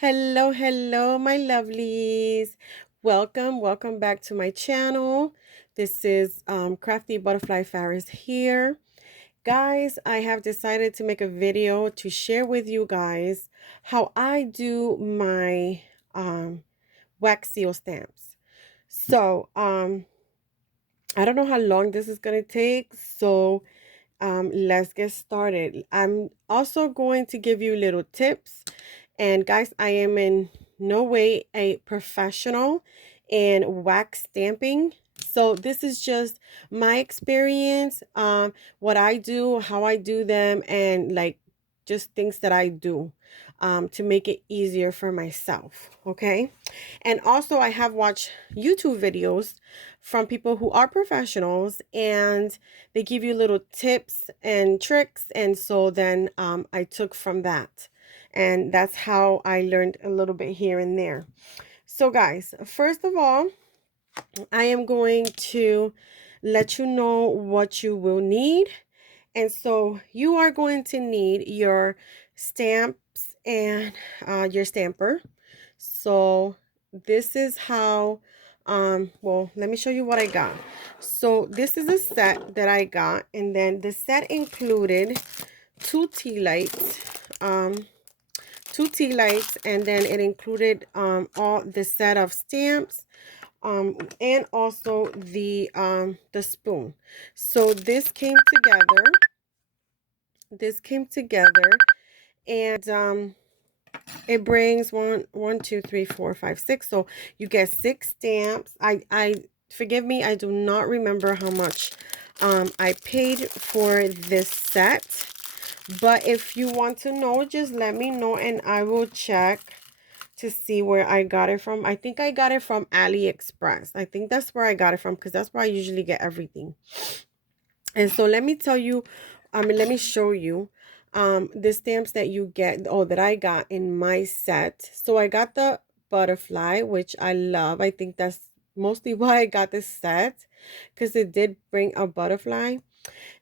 Hello, hello, my lovelies. Welcome back to my channel. This is Crafty Butterfly Faris here. Guys, I have decided to make a video to share with you guys how I do my wax seal stamps. So, I don't know how long this is going to take, so let's get started. I'm also going to give you little tips. And guys, I am in no way a professional in wax stamping. So this is just my experience, what I do, how I do them, and like just things that I do to make it easier for myself. Okay. And also I have watched YouTube videos from people who are professionals, and they give you little tips and tricks. And so then I took from that. And that's how I learned a little bit here and there. So guys, first of all, I am going to let you know what you will need. And so you are going to need your stamps and your stamper. So this is how, well, let me show you what I got. So this is a set that I got, and then the set included two tea lights, and then it included all the set of stamps, and also the spoon. So this came together, and it brings one, two, three, four, five, six. So you get six stamps. I forgive me, I do not remember how much I paid for this set. But if you want to know, just let me know and I will check to see where I got it from. I think I got it from AliExpress. I think that's where I got it from, because that's where I usually get everything. And so let me tell you, let me show you the stamps that you get, or that I got in my set. So I got the butterfly, which I love. I think that's mostly why I got this set, because it did bring a butterfly.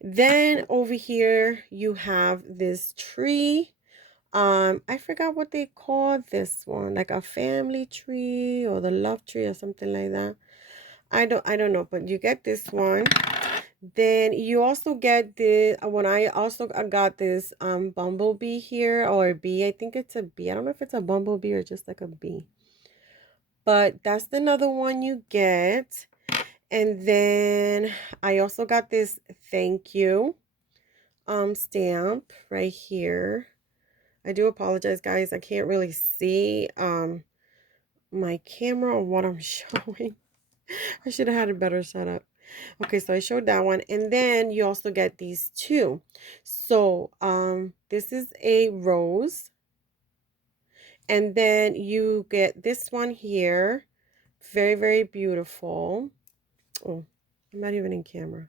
Then over here you have this tree. I forgot what they call this one, like a family tree or the love tree or something like that. I don't know, but you get this one. Then you also get the when I also got this bumblebee here, or a bee. I think it's a bee. I don't know if it's a bumblebee or just like a bee. But that's another one you get. And then I also got this thank you stamp right here. I do apologize, guys. I can't really see my camera or what I'm showing. I should have had a better setup. Okay, so I showed that one. And then you also get these two. So this is a rose. And then you get this one here. Very, very beautiful. Oh, I'm not even in camera.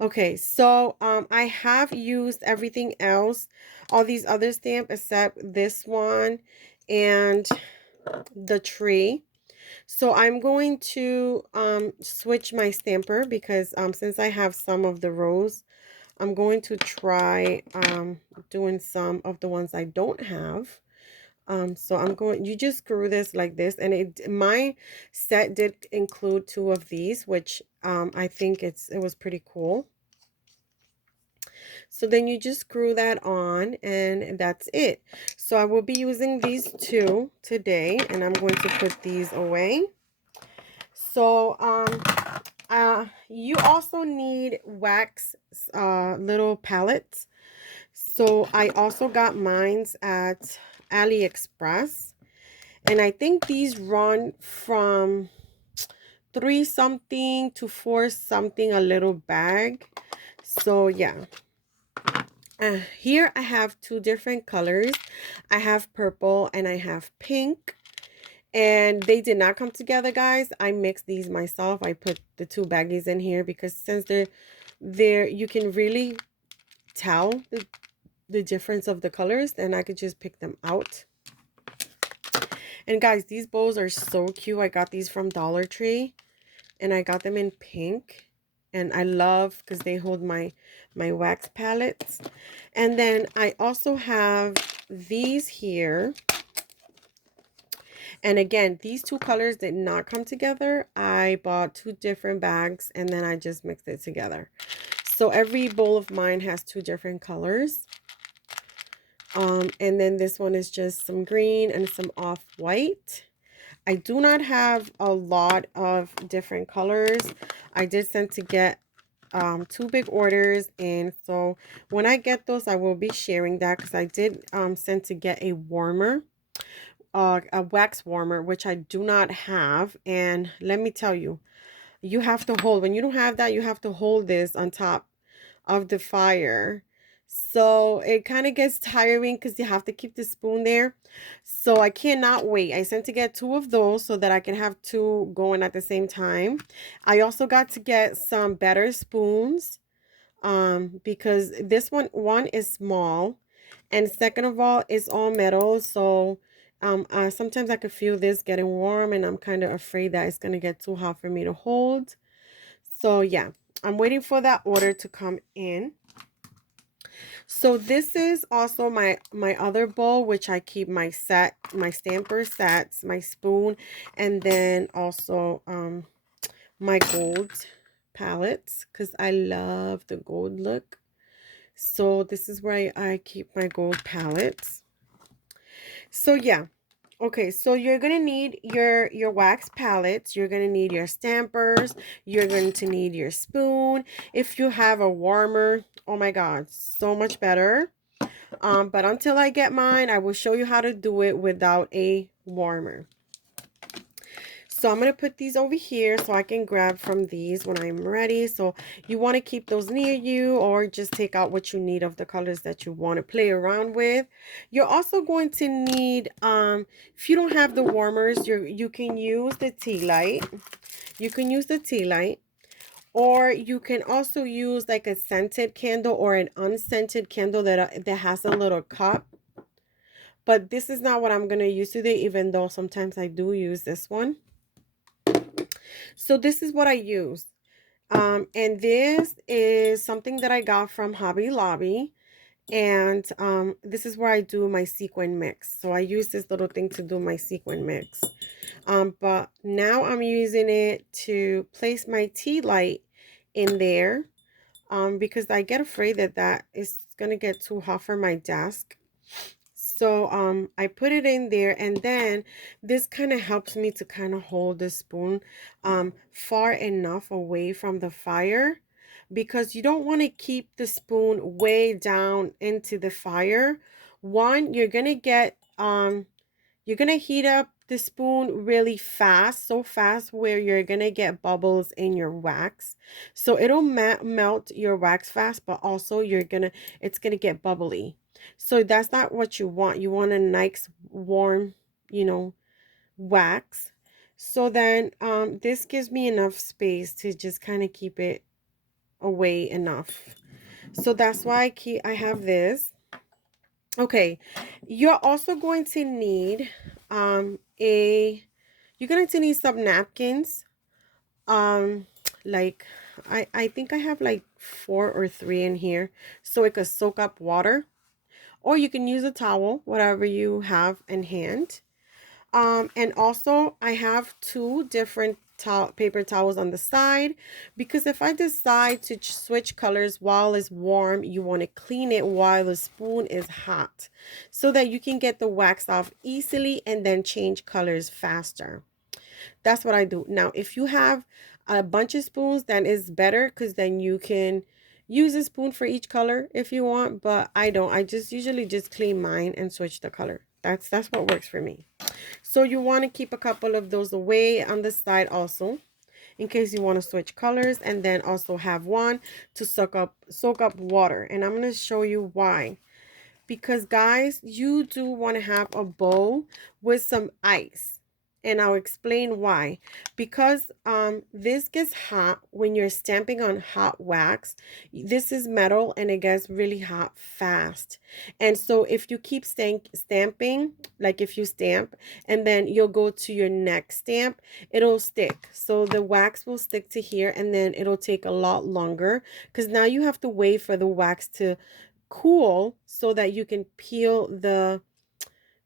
Okay, so I have used everything else, all these other stamps except this one and the tree. So I'm going to switch my stamper, because since I have some of the rose, I'm going to try doing some of the ones I don't have. So you just screw this like this, and my set did include two of these, which I think it was pretty cool. So then you just screw that on, and that's it. So I will be using these two today, and I'm going to put these away. So you also need wax little palettes. So I also got mines at AliExpress, and I think these run from 3 something to 4 something a little bag. So yeah. Here I have two different colors. I have purple and I have pink, and they did not come together, guys. I mixed these myself. I put the two baggies in here because since they're you can really tell the difference of the colors, and I could just pick them out. And guys, these bows are so cute. I got these from Dollar Tree, and I got them in pink, and I love because they hold my wax palettes. And then I also have these here. And again, these two colors did not come together. I bought two different bags and then I just mixed it together. So every bowl of mine has two different colors. And then this one is just some green and some off-white. I do not have a lot of different colors. I did send to get two big orders, and so when I get those I will be sharing that, because I did send to get a warmer, a wax warmer, which I do not have. And let me tell you, you have to hold, when you don't have that, you have to hold this on top of the fire. So it kind of gets tiring because you have to keep the spoon there. So I cannot wait. I sent to get two of those so that I can have two going at the same time. I also got to get some better spoons because this one is small, and second of all, it's all metal. So sometimes I could feel this getting warm and I'm kind of afraid that it's going to get too hot for me to hold. So yeah, I'm waiting for that order to come in. So this is also my other bowl, which I keep my stamper sets, my spoon, and then also my gold palettes, because I love the gold look. So this is where I keep my gold palettes. So yeah. Okay, so you're gonna need your wax palettes, you're gonna need your stampers, you're going to need your spoon. If you have a warmer, oh my god, so much better. But until I get mine, I will show you how to do it without a warmer. So I'm going to put these over here so I can grab from these when I'm ready. So you want to keep those near you, or just take out what you need of the colors that you want to play around with. You're also going to need, if you don't have the warmers, you can use the tea light. You can use the tea light. Or you can also use like a scented candle or an unscented candle that has a little cup. But this is not what I'm going to use today, even though sometimes I do use this one. So this is what I use. And this is something that I got from Hobby Lobby. And this is where I do my sequin mix. So I use this little thing to do my sequin mix. But now I'm using it to place my tea light in there. Because I get afraid that is going to get too hot for my desk. So I put it in there, and then this kind of helps me to kind of hold the spoon far enough away from the fire, because you don't want to keep the spoon way down into the fire. One, you're gonna heat up the spoon really fast, so fast where you're gonna get bubbles in your wax. So it'll melt your wax fast, but also it's gonna get bubbly. So that's not what you want. You want a nice warm, wax. So then this gives me enough space to just kind of keep it away enough. So that's why I have this. Okay, you're also going to need you're going to need some napkins. Like I think I have like 4 or 3 in here, so it could soak up water. Or you can use a towel, whatever you have in hand. And also I have 2 different paper towels on the side, because if I decide to switch colors while it's warm, you want to clean it while the spoon is hot, so that you can get the wax off easily and then change colors faster. That's what I do. Now, if you have a bunch of spoons, then it's better, because then you can use a spoon for each color if you want, but I don't. I just usually just clean mine and switch the color. That's what works for me. So you want to keep a couple of those away on the side also, in case you want to switch colors, and then also have one to soak up water. And I'm going to show you why. Because guys, you do want to have a bowl with some ice. And I'll explain why. Because this gets hot when you're stamping on hot wax. This is metal and it gets really hot fast. And so if you keep stamping, like if you stamp and then you'll go to your next stamp, it'll stick. So the wax will stick to here, and then it'll take a lot longer, because now you have to wait for the wax to cool so that you can peel the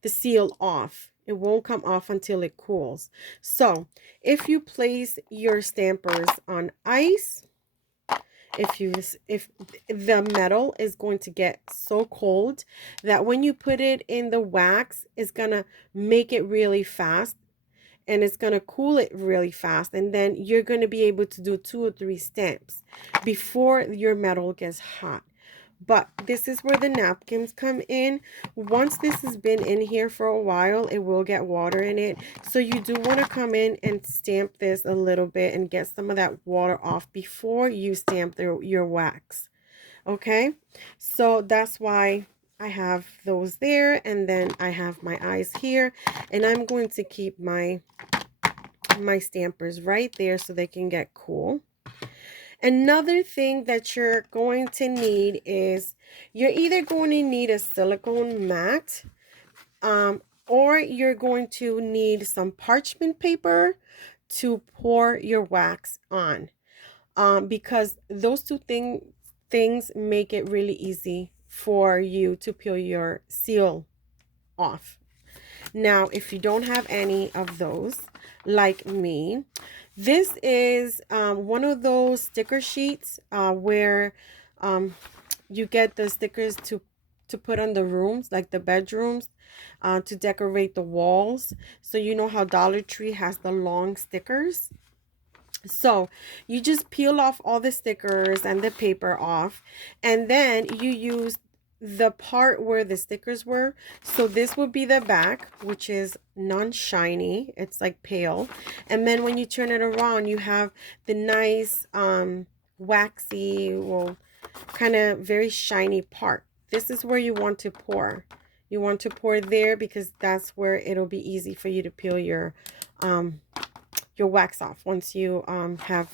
seal off. It won't come off until it cools. So if you place your stampers on ice, if the metal is going to get so cold that when you put it in the wax, it's gonna make it really fast, and it's going to cool it really fast, and then you're going to be able to do 2 or 3 stamps before your metal gets hot. But this is where the napkins come in. Once this has been in here for a while, it will get water in it, so you do want to come in and stamp this a little bit and get some of that water off before you stamp your wax. Okay, so that's why I have those there, and then I have my eyes here, and I'm going to keep my stampers right there so they can get cool. Another thing that you're going to need is, you're either going to need a silicone mat, or you're going to need some parchment paper to pour your wax on, because those two things make it really easy for you to peel your seal off. Now, if you don't have any of those, like me, this is one of those sticker sheets where you get the stickers to put on the rooms, like the bedrooms, to decorate the walls. So you know how Dollar Tree has the long stickers? So you just peel off all the stickers and the paper off, and then you use the part where the stickers were. So this would be the back, which is non-shiny, it's like pale, and then when you turn it around, you have the nice waxy, well, kind of very shiny part. This is where you want to pour. You want to pour there because that's where it'll be easy for you to peel your wax off once you have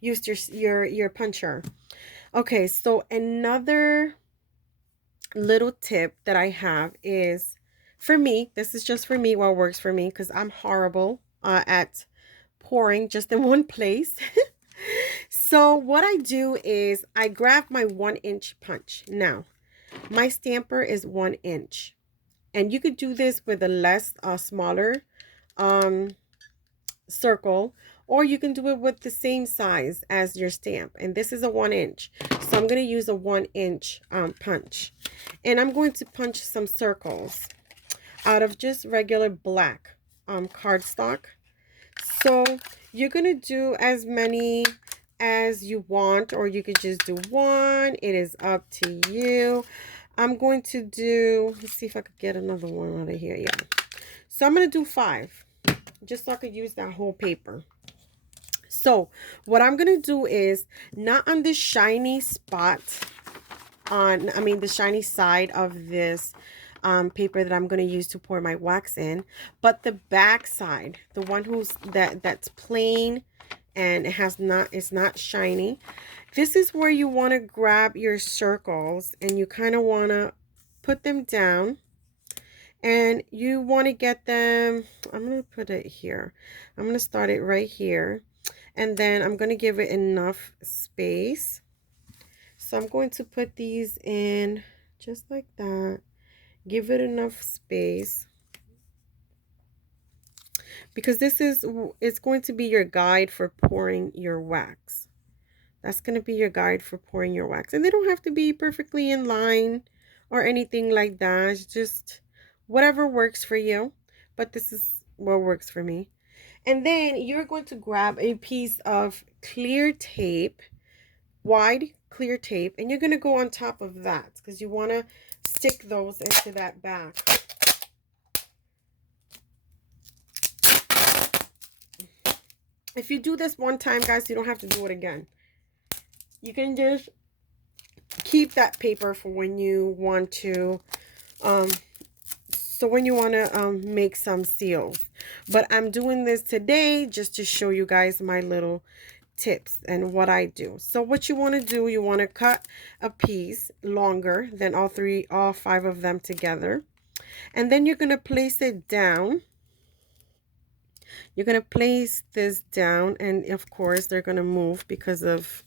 used your puncher. Okay, so another little tip that I have is, for me, this is just for me, what works for me, because I'm horrible at pouring just in one place. So what I do is I grab my 1-inch punch. Now, my stamper is 1 inch, and you could do this with a less smaller circle, or you can do it with the same size as your stamp, and this is a 1 inch, so I'm going to use a 1 inch punch, and I'm going to punch some circles out of just regular black cardstock. So you're going to do as many as you want, or you could just do one. It is up to you. I'm going to do, let's see if I could get another one out of here. Yeah, so I'm going to do 5, just so I could use that whole paper. So what I'm going to do is, not on the shiny spot the shiny side of this paper that I'm going to use to pour my wax in, but the back side, the one that's plain and it's not shiny. This is where you want to grab your circles, and you kind of want to put them down, and you want to get them, I'm going to put it here. I'm going to start it right here, and then I'm going to give it enough space. So I'm going to put these in just like that. Give it enough space, because it's going to be your guide for pouring your wax. That's going to be your guide for pouring your wax. And they don't have to be perfectly in line or anything like that. It's just whatever works for you. But this is what works for me. And then you're going to grab a piece of clear tape, wide clear tape, and you're going to go on top of that, because you want to stick those into that back. If you do this one time, guys, you don't have to do it again. You can just keep that paper for when you want to make some seals. But I'm doing this today just to show you guys my little tips and what I do. So what you want to do, you want to cut a piece longer than all 5 of them together, and then you're going to place it down. You're going to place this down, and of course they're going to move because of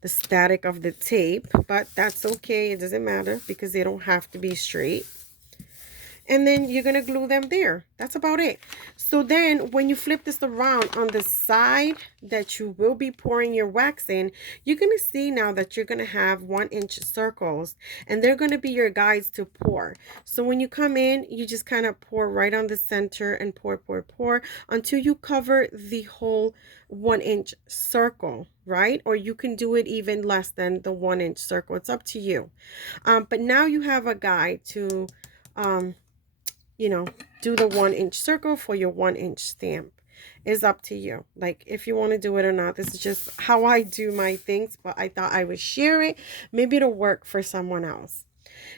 the static of the tape, but that's okay. It doesn't matter because they don't have to be straight. and then you're gonna glue them there. That's about it. So then when you flip this around on the side that you will be pouring your wax in, you're gonna see now that you're gonna have 1-inch circles, and they're gonna be your guides to pour. So when you come in, you just kind of pour right on the center and pour until you cover the whole 1-inch circle, right? Or you can do it even less than the 1-inch circle. It's up to you. But now you have a guide to um, you know, do the 1-inch circle for your 1-inch stamp. Is up to you, like if you want to do it or not. This is just how I do my things, but I thought I would share it. Maybe it'll work for someone else.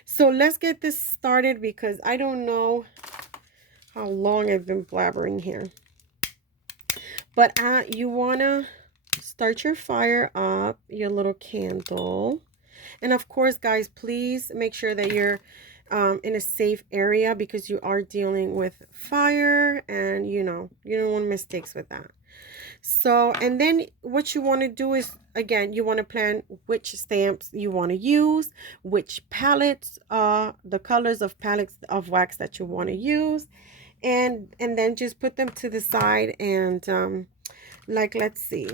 So let's get this started, because I don't know how long I've been blabbering here. But you want to start your fire up, your little candle. And of course, guys, please make sure that you're in a safe area, because you are dealing with fire, and you don't want mistakes with that. So, and then what you want to do is, again, you want to plan which stamps you want to use, which palettes, the colors of palettes of wax that you want to use, and then just put them to the side. And like, let's see,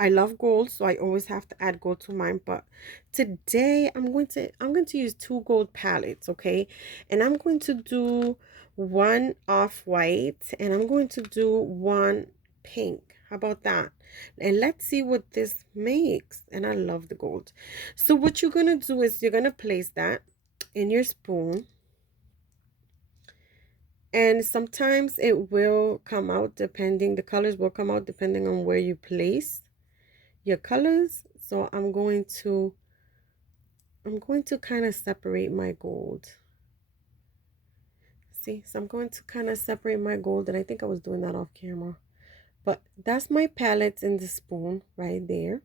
I love gold, so I always have to add gold to mine. But today I'm going to use 2 gold palettes, okay? And I'm going to do 1 off-white, and I'm going to do 1 pink. How about that? And let's see what this makes. And I love the gold. So what you're going to do is you're going to place that in your spoon. And sometimes it will come out depending, the colors will come out depending on where you place your colors. So I'm going to kind of separate my gold. See, so I'm going to kind of separate my gold, and I think I was doing that off camera. But that's my palettes in the spoon right there.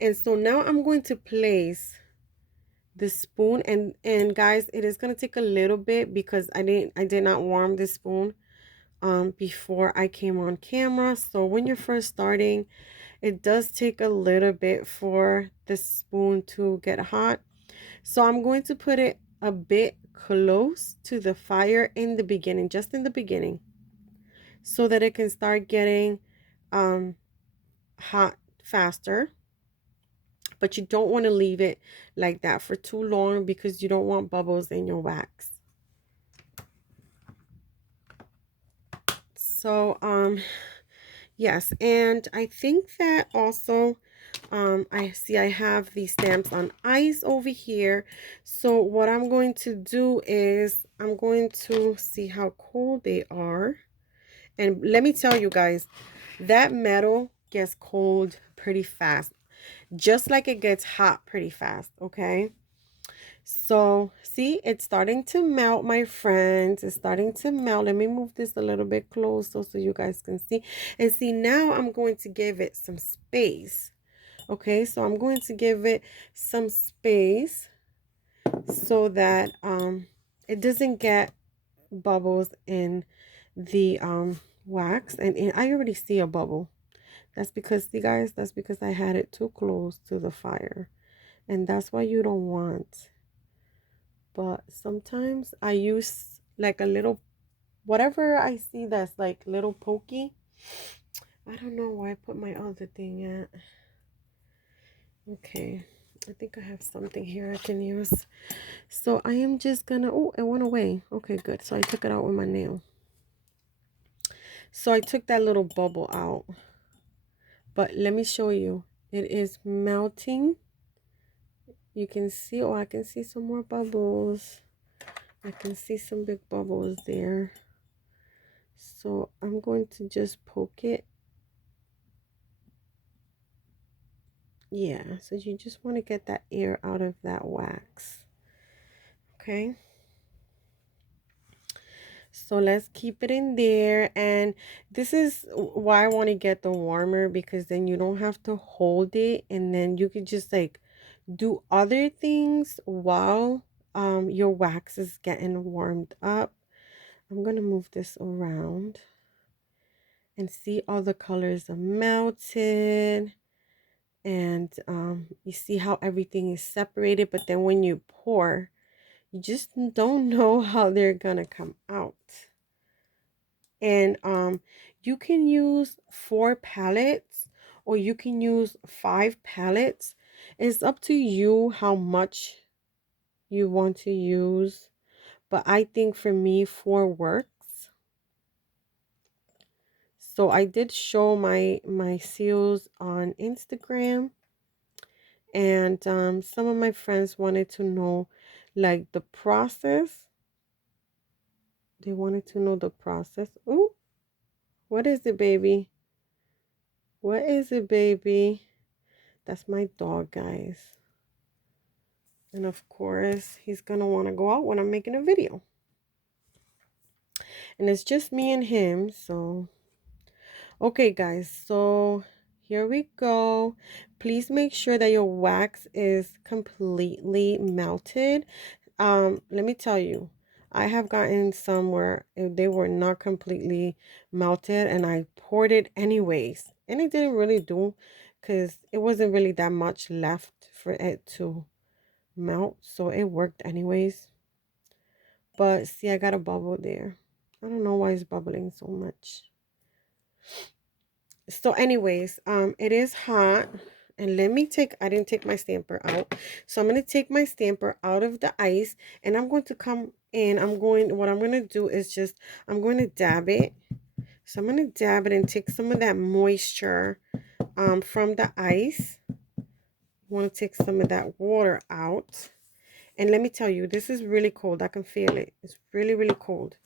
And so now I'm going to place the spoon, and guys, it is going to take a little bit, because I did not warm the spoon before I came on camera. So when you're first starting, it does take a little bit for the spoon to get hot. So I'm going to put it a bit close to the fire in the beginning, just in the beginning, so that it can start getting hot faster. But you don't want to leave it like that for too long, because you don't want bubbles in your wax. So yes, and I think that also I see I have these stamps on ice over here. So what I'm going to do is I'm going to see how cold they are. And let me tell you guys, that metal gets cold pretty fast, just like it gets hot pretty fast, okay? So see, it's starting to melt, my friends. It's starting to melt. Let me move this a little bit closer so you guys can see. And see, now I'm going to give it some space. Okay, so I'm going to give it some space so that it doesn't get bubbles in the wax. And I already see a bubble. That's because, see guys, that's because I had it too close to the fire. And that's why you don't want. But sometimes I use like a little, whatever I see that's like little pokey. I don't know where I put my other thing at. Okay, I think I have something here I can use. So I am just gonna, oh, it went away. Okay, good. So I took it out with my nail. So I took that little bubble out. But let me show you. It is melting. You can see, oh, I can see some more bubbles. I can see some big bubbles there. So I'm going to just poke it. Yeah, so you just want to get that air out of that wax. Okay. So let's keep it in there. And this is why I want to get the warmer, because then you don't have to hold it, and then you could just like do other things while your wax is getting warmed up. I'm gonna move this around and see all the colors are melted, and you see how everything is separated. But then when you pour, You just don't know how they're gonna come out. And you can use 4 palettes or you can use 5 palettes. It's up to you how much you want to use, but I think for me 4 works. So I did show my seals on Instagram, and some of my friends wanted to know like the process. They wanted to know the process. Ooh, what is it, baby? What is it, baby? That's my dog, guys. And of course, he's gonna want to go out when I'm making a video. And it's just me and him, so okay, guys. So here we go. Please make sure that your wax is completely melted. Let me tell you, I have gotten some where they were not completely melted and I poured it anyways. And it didn't really do because it wasn't really that much left for it to melt. So it worked anyways. But see, I got a bubble there. I don't know why it's bubbling so much. So anyways, it is hot. And let me take, I didn't take my stamper out. So I'm going to take my stamper out of the ice. And I'm going to come in. What I'm going to do is just, I'm going to dab it. So I'm going to dab it and take some of that moisture from the ice. I want to take some of that water out. And let me tell you, this is really cold. I can feel it. It's really, really cold.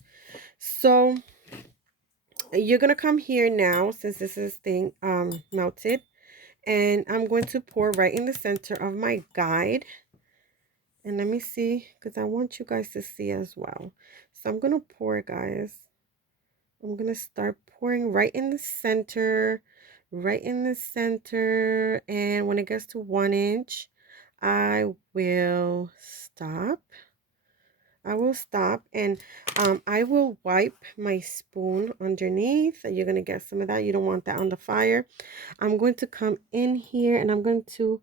So you're going to come here now, since this is thing melted. And I'm going to pour right in the center of my guide. And let me see, because I want you guys to see as well. So I'm going to pour, guys. I'm going to start pouring right in the center. Right in the center. And when it gets to 1 inch, I will stop. I will stop and I will wipe my spoon underneath. You're going to get some of that. You don't want that on the fire. I'm going to come in here and I'm going to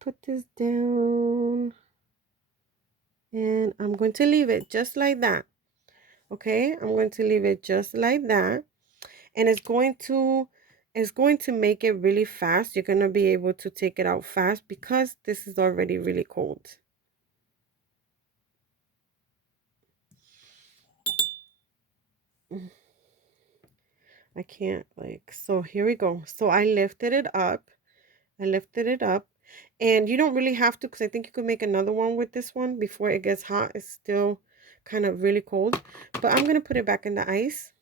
put this down. And I'm going to leave it just like that. Okay, I'm going to leave it just like that. And it's going to make it really fast. You're going to be able to take it out fast because this is already really cold. I can't so here we go. So I lifted it up. And you don't really have to, because I think you could make another one with this one before it gets hot. It's still kind of really cold. But I'm going to put it back in the ice.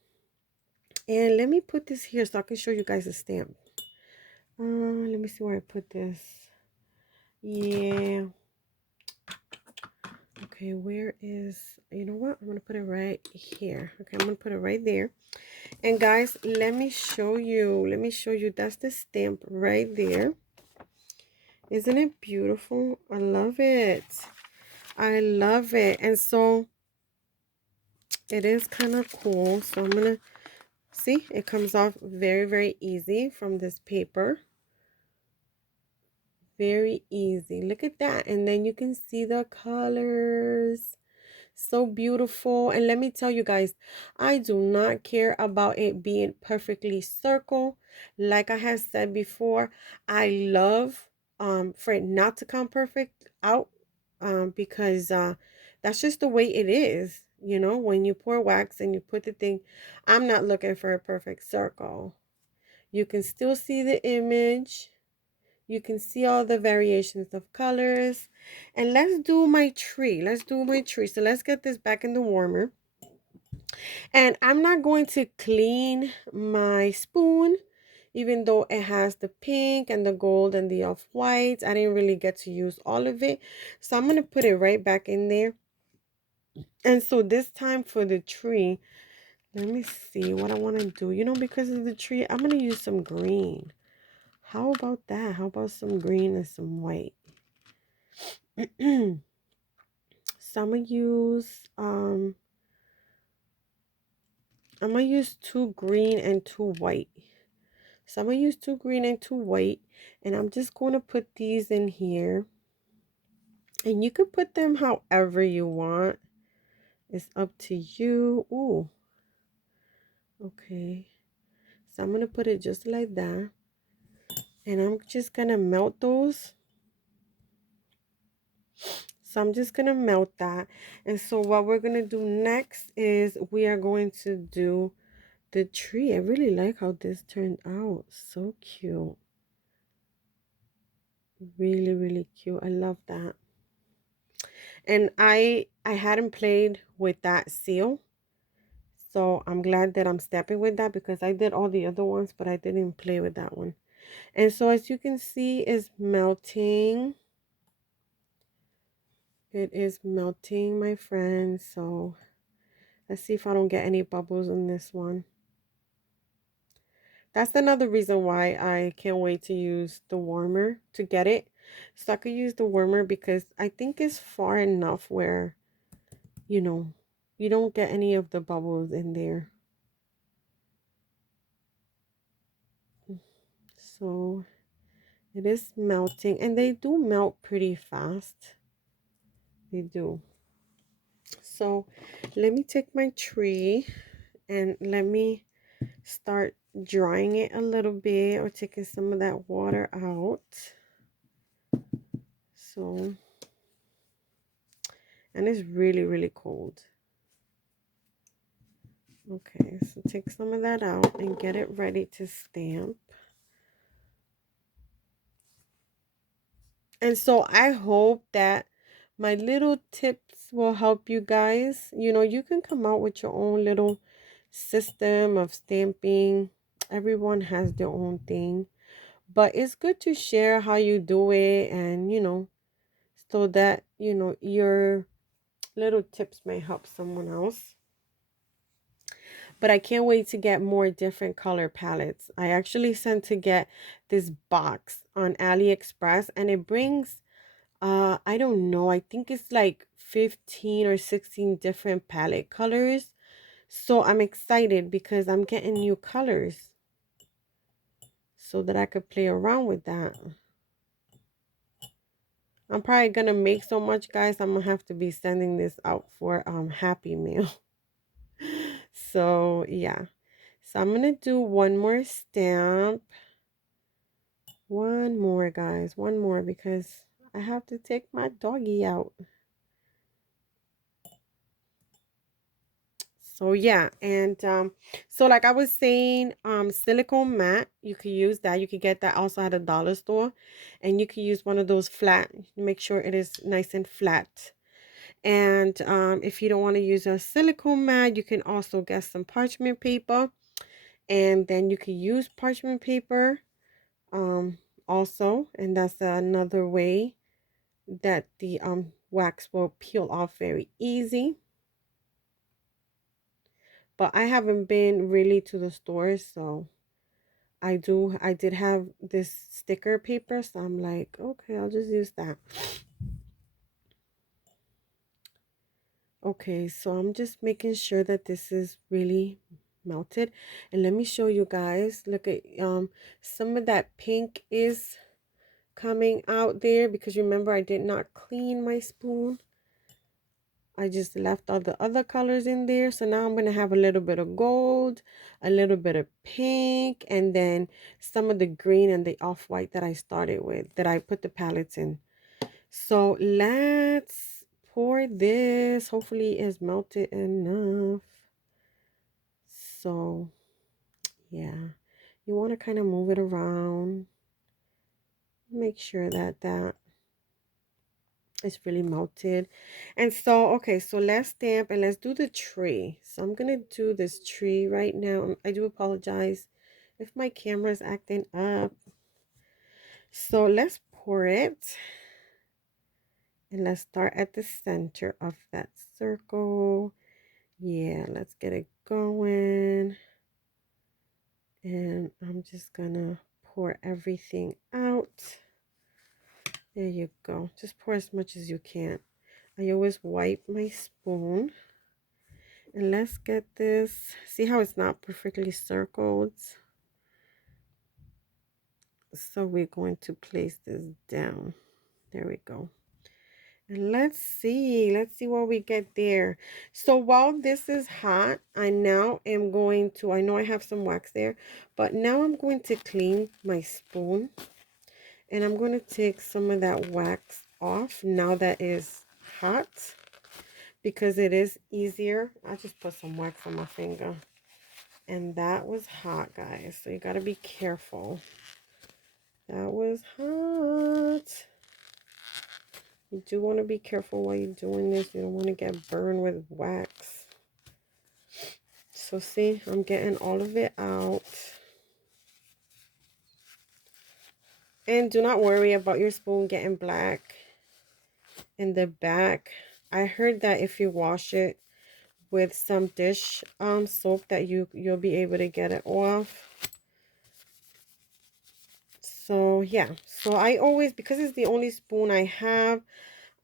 And let me put this here so I can show you guys the stamp. Let me see where I put this. Yeah. Okay, where is, you know what? I'm going to put it right here. Okay, I'm going to put it right there. And guys, let me show you. That's the stamp right there. Isn't it beautiful? I love it. I love it. And so it is kind of cool. So I'm going to see, it comes off very, very easy from this paper. Very easy. Look at that. And then you can see the colors. So beautiful. And let me tell you guys, I do not care about it being perfectly circle. Like I have said before, I love for it not to come perfect out because that's just the way it is. You know, when you pour wax and you put the thing, I'm not looking for a perfect circle. You can still see the image. You can see all the variations of colors. And let's do my tree. So let's get this back in the warmer. And I'm not going to clean my spoon, even though it has the pink and the gold and the off-white. I didn't really get to use all of it. So I'm going to put it right back in there. And so this time for the tree, let me see what I want to do. You know, because of the tree, I'm going to use some green. How about that? How about some green and some white? So I'm gonna use 2 green and 2 white. So I'm gonna use 2 green and 2 white, and I'm just gonna put these in here. And you could put them however you want. It's up to you. Ooh, okay. So I'm going to put it just like that. And I'm just going to melt those. So I'm just going to melt that. And so what we're going to do next is we are going to do the tree. I really like how this turned out. So cute. Really, really cute. I love that. And I hadn't played with that seal. So I'm glad that I'm stepping with that because I did all the other ones, but I didn't play with that one. And so as you can see, it's melting. It is melting, my friends. So let's see if I don't get any bubbles in this one. That's another reason why I can't wait to use the warmer to get it. So I could use the warmer because I think it's far enough where, you know, you don't get any of the bubbles in there. So it is melting and they do melt pretty fast. They do. So let me take my tree and let me start drying it a little bit or taking some of that water out. So, and it's really, really cold. Okay, so take some of that out and get it ready to stamp. And so I hope that my little tips will help you guys. You know, you can come out with your own little system of stamping. Everyone has their own thing. But it's good to share how you do it and, you know, so that, you know, your little tips may help someone else. But I can't wait to get more different color palettes. I actually sent to get this box on AliExpress and it brings I don't know, I think it's like 15 or 16 different palette colors. So I'm excited because I'm getting new colors so that I could play around with that. I'm probably gonna make so much, guys. I'm gonna have to be sending this out for Happy Meal. So yeah. So I'm gonna do one more stamp. One more, guys. One more because I have to take my doggy out. So yeah, and so like I was saying, silicone mat, you could use that. You could get that also at a dollar store, and you could use one of those flat. Make sure it is nice and flat. And if you don't want to use a silicone mat, you can also get some parchment paper, and then you can use parchment paper also, and that's another way that the wax will peel off very easy. But I haven't been really to the stores, so I did have this sticker paper, so I'm like, okay, I'll just use that. Okay, so I'm just making sure that this is really melted. And let me show you guys. Look at some of that pink is coming out there because remember I did not clean my spoon. I just left all the other colors in there. So now I'm going to have a little bit of gold, a little bit of pink, and then some of the green and the off-white that I started with, that I put the palettes in. So let's pour this. Hopefully it's melted enough. So yeah, you want to kind of move it around. Make sure that it's really melted. And so okay, so let's stamp and let's do the tree. So I'm gonna do this tree right now. I do apologize if my camera is acting up. So let's pour it and let's start at the center of that circle. Yeah, let's get it going. And I'm just gonna pour everything out. There you go. Just pour as much as you can. I always wipe my spoon. And let's get this. See how it's not perfectly circled? So we're going to place this down. There we go. And let's see what we get there. So while this is hot, I now am going to, I know I have some wax there, but now I'm going to clean my spoon. And I'm going to take some of that wax off now that is hot, because it is easier. I just put some wax on my finger. And that was hot, guys. So you got to be careful. That was hot. You do want to be careful while you're doing this. You don't want to get burned with wax. So see, I'm getting all of it out. And do not worry about your spoon getting black in the back. I heard that if you wash it with some dish soap that you'll be able to get it off. So yeah, so I always, because it's the only spoon I have,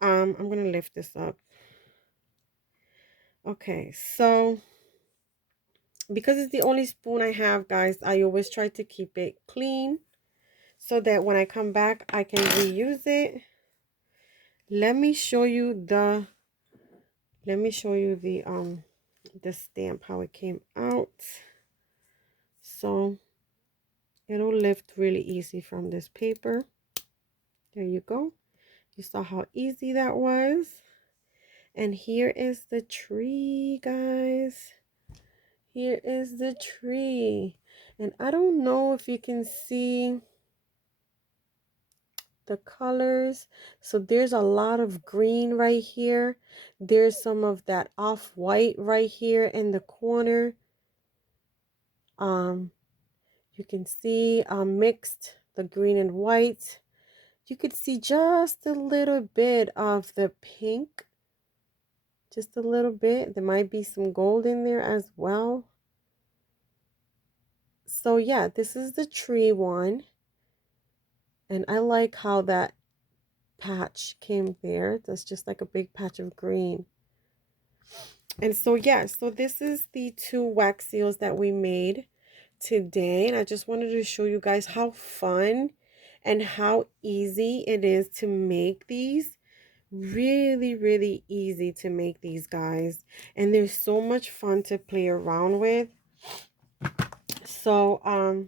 I'm gonna lift this up. Okay, so because it's the only spoon I have, guys, I always try to keep it clean so that when I come back I can reuse it. Let me show you the the stamp, how it came out. So it'll lift really easy from this paper. There you go. You saw how easy that was. And here is the tree, guys. Here is the tree. And I don't know if you can see the colors. So there's a lot of green right here. There's some of that off-white right here in the corner. You can see mixed the green and white. You could see just a little bit of the pink. Just a little bit. There might be some gold in there as well. So yeah, this is the tree one. And I like how that patch came there. That's just like a big patch of green. And so yeah, so this is the 2 wax seals that we made today. And I just wanted to show you guys how fun and how easy it is to make these. Really, really easy to make these, guys. And they're so much fun to play around with. So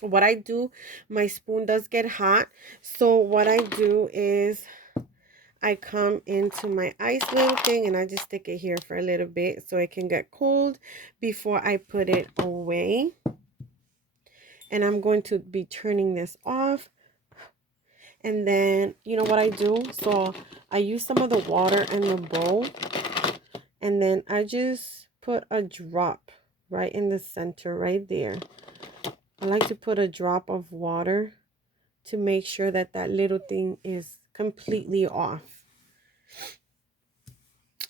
what I do, my spoon does get hot, so what I do is I come into my ice little thing and I just stick it here for a little bit so it can get cold before I put it away. And I'm going to be turning this off. And then, you know what I do? So I use some of the water in the bowl. And then I just put a drop right in the center, right there. I like to put a drop of water to make sure that that little thing is completely off.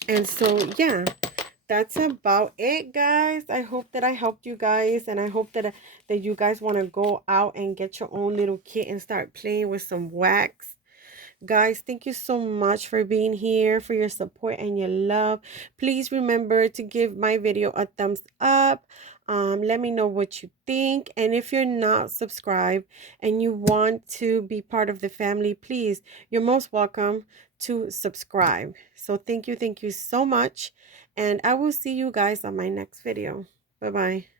And so, yeah, that's about it, guys. I hope that I helped you guys, and I hope that you guys want to go out and get your own little kit and start playing with some wax. Guys, thank you so much for being here, for your support and your love. Please remember to give my video a thumbs up. Let me know what you think. And if you're not subscribed and you want to be part of the family, please, you're most welcome to subscribe. So thank you so much. And I will see you guys on my next video. Bye-bye.